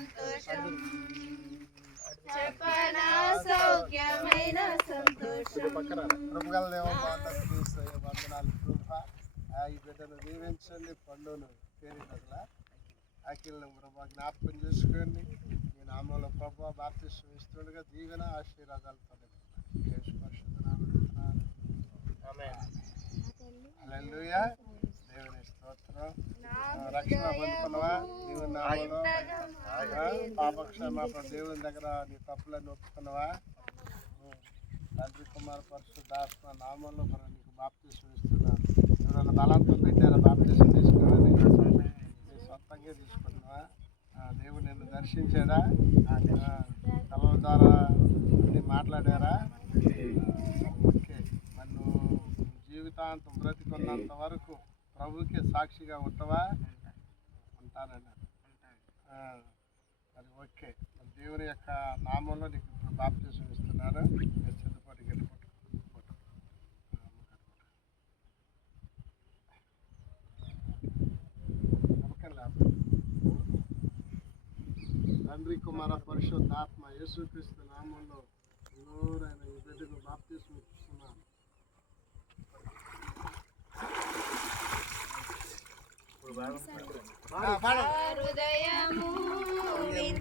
సంతోషం. చెప్పన సౌఖ్యమైన సంతోషం ప్రభుగల దేవమాత వందనాలు ప్రభా జ్ఞాపకం చేసుకోండి మీ నామంలో ప్రభా బాప్తిష్టం ఇస్తుండగా దీవెన ఆశీర్వాదాలు పొందండి దేవుని స్తోత్రం రక్షణ పొందుకున్నవా నీవు నామలో పాపక్షమాపణ దేవుని దగ్గర నీ తప్పులను ఒప్పుకున్నవా. తండ్రి కుమార పరిశుద్ధాత్మ నామంలో మనం నీకు బాప్తీసం ఇస్తున్నాను. ఎవరైనా బలంతో పెట్టారా? బాప్తీసం తీసుకోవాలని సొంతంగా తీసుకున్నావా? ఆ, దేవుడు నిన్ను దర్శించాడా? కళల ద్వారా అన్ని మాట్లాడారా? ఓకే. నువ్వు జీవితాంతం బ్రతికున్నంత వరకు ప్రభుకి సాక్షిగా ఉంటావా? అది ఓకే దేవుని యొక్క నామంలో నీకు ఇప్పుడు. పట్టుకో. ఆ, నమ్మకం లేదు. తండ్రి కుమార పరిశుద్ధాత్మ యేసుక్రీస్తు నామంలో నోరైన ఈ బిడ్డకు బాప్తీసం ఇస్తున్నాను ఆ,